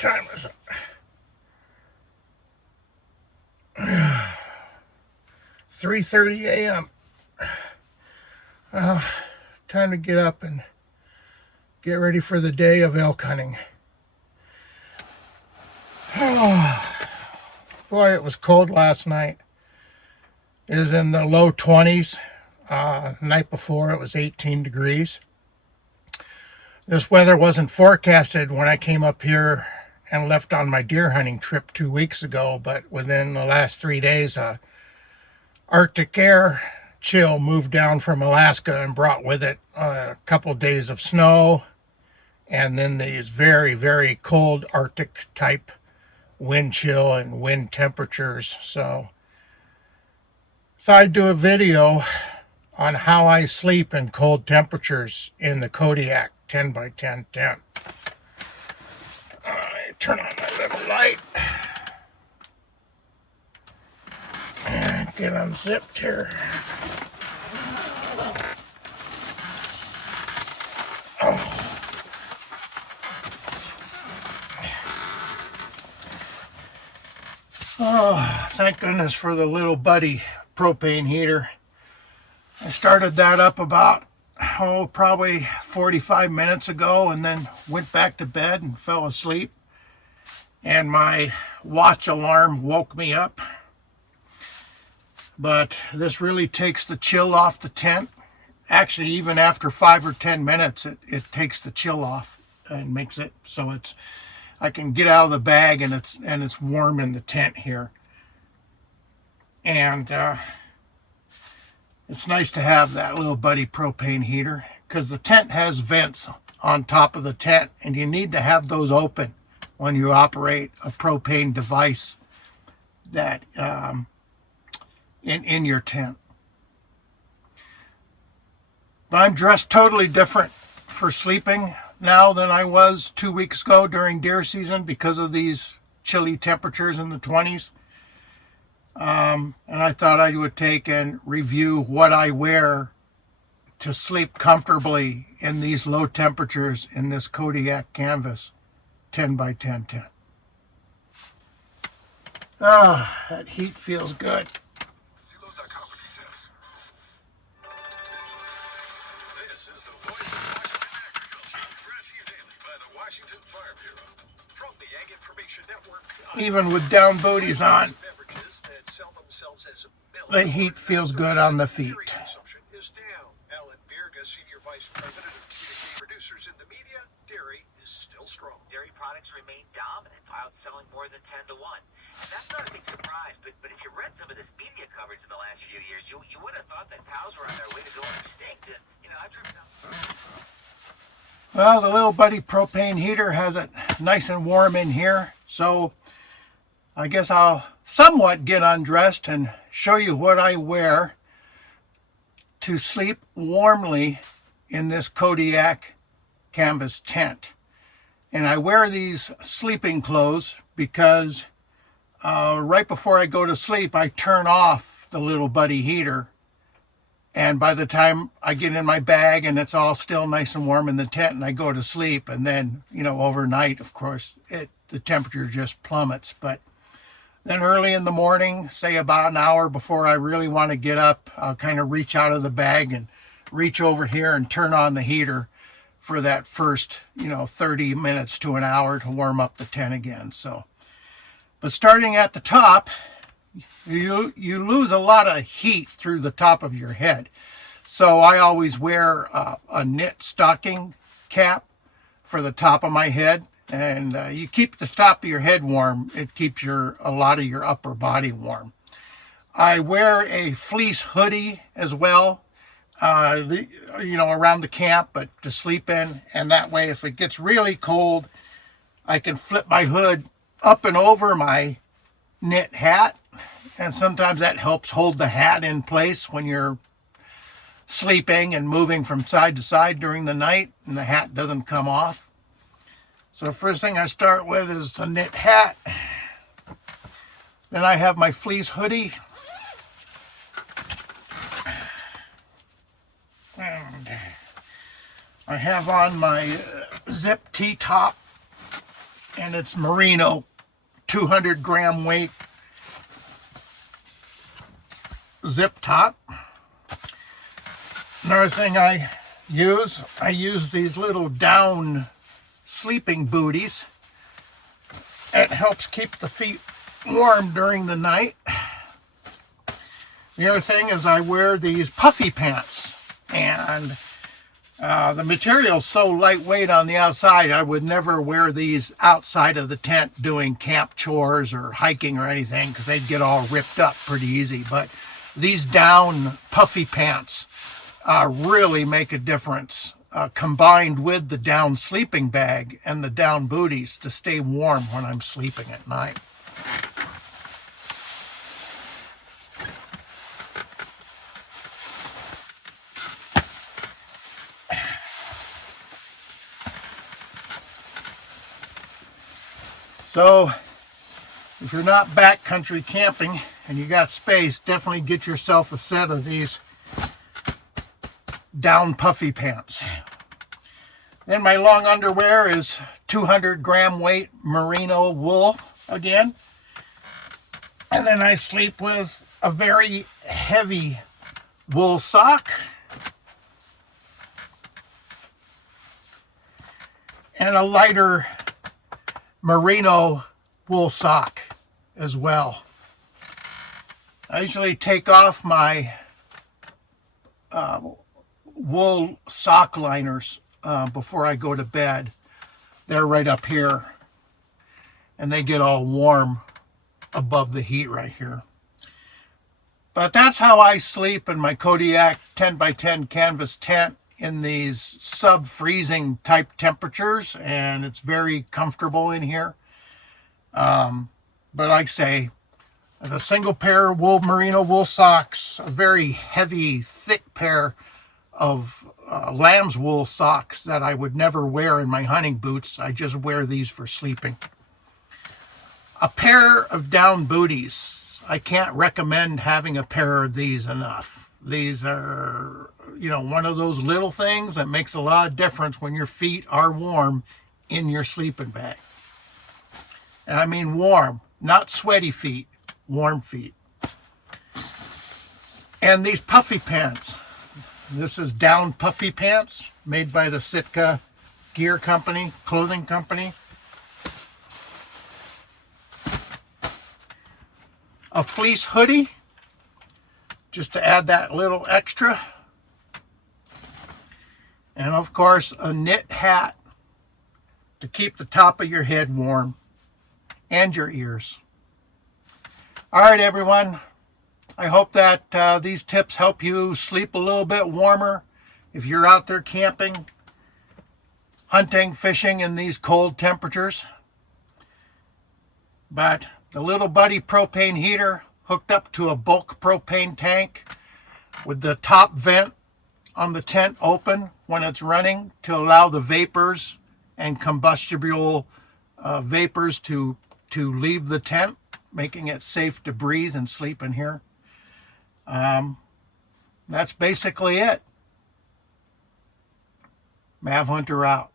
time is it? 3:30 a.m. Time to get up and get ready for the day of elk hunting. Boy, it was cold last night. It was in the low 20s. Night before it was 18 degrees. This weather wasn't forecasted when I came up here and left on my deer hunting trip 2 weeks ago, but within the last 3 days, Arctic air chill moved down from Alaska and brought with it a couple days of snow, and then these very, very cold Arctic type wind chill and wind temperatures. So I do a video on how I sleep in cold temperatures in the Kodiak 10x10 tent. I turn on my little light and get unzipped here. Oh, thank goodness for the little buddy propane heater. I started that up about, probably 45 minutes ago, and then went back to bed and fell asleep. And my watch alarm woke me up. But this really takes the chill off the tent. Actually, even after 5 or 10 minutes, it takes the chill off and makes it so I can get out of the bag and it's warm in the tent here. And it's nice to have that little buddy propane heater, because the tent has vents on top of the tent, and you need to have those open when you operate a propane device that in your tent. But I'm dressed totally different for sleeping now than I was 2 weeks ago during deer season because of these chilly temperatures in the 20s. And I thought I would take and review what I wear to sleep comfortably in these low temperatures in this Kodiak Canvas 10x10 tent. That heat feels good. Even with down booties on, the heat feels good on the feet. Dairy products remain dominant, outselling more than 10 to 1. And that's not a big surprise, but if you read some of this media coverage in the last few years, you would have thought that cows were on their way to going extinct. And, I've driven down. Well, the little buddy propane heater has it nice and warm in here, so I guess I'll somewhat get undressed and show you what I wear to sleep warmly in this Kodiak Canvas tent. And I wear these sleeping clothes because right before I go to sleep, I turn off the little buddy heater. And by the time I get in my bag and it's all still nice and warm in the tent and I go to sleep, and then, overnight, of course, the temperature just plummets. But then early in the morning, say about an hour before I really want to get up, I'll kind of reach out of the bag and reach over here and turn on the heater for that first, 30 minutes to an hour to warm up the tent again. But starting at the top, you lose a lot of heat through the top of your head. So I always wear a knit stocking cap for the top of my head. And you keep the top of your head warm. It keeps a lot of your upper body warm. I wear a fleece hoodie as well, around the camp, but to sleep in. And that way, if it gets really cold, I can flip my hood up and over my knit hat. And sometimes that helps hold the hat in place when you're sleeping and moving from side to side during the night, and the hat doesn't come off. So the first thing I start with is the knit hat. Then I have my fleece hoodie. And I have on my zip T-top and it's merino, 200 gram weight zip top. Another thing I use these little down sleeping booties. It helps keep the feet warm during the night. The other thing is I wear these puffy pants, and the material's so lightweight on the outside, I would never wear these outside of the tent doing camp chores or hiking or anything, because they'd get all ripped up pretty easy. But these down puffy pants really make a difference, combined with the down sleeping bag and the down booties to stay warm when I'm sleeping at night. So if you're not backcountry camping and you got space, definitely get yourself a set of these down puffy pants. Then my long underwear is 200 gram weight merino wool again. And then I sleep with a very heavy wool sock and a lighter merino wool sock as well. I usually take off my wool sock liners before I go to bed. They're right up here, and they get all warm above the heat right here. But that's how I sleep in my Kodiak 10x10 canvas tent in these sub-freezing type temperatures, and it's very comfortable in here. But like I say, a single pair of merino wool socks, a very heavy, thick pair of lamb's wool socks that I would never wear in my hunting boots. I just wear these for sleeping. A pair of down booties. I can't recommend having a pair of these enough. These are, one of those little things that makes a lot of difference when your feet are warm in your sleeping bag. And I mean warm, not sweaty feet, warm feet. And these puffy pants. This is down puffy pants made by the Sitka Gear Company, clothing company. A fleece hoodie, just to add that little extra. And of course, a knit hat to keep the top of your head warm and your ears. All right, everyone. I hope that these tips help you sleep a little bit warmer if you're out there camping, hunting, fishing in these cold temperatures. But the little buddy propane heater hooked up to a bulk propane tank with the top vent on the tent open when it's running to allow the vapors and combustible vapors to leave the tent, making it safe to breathe and sleep in here. That's basically it. Mav Hunter out.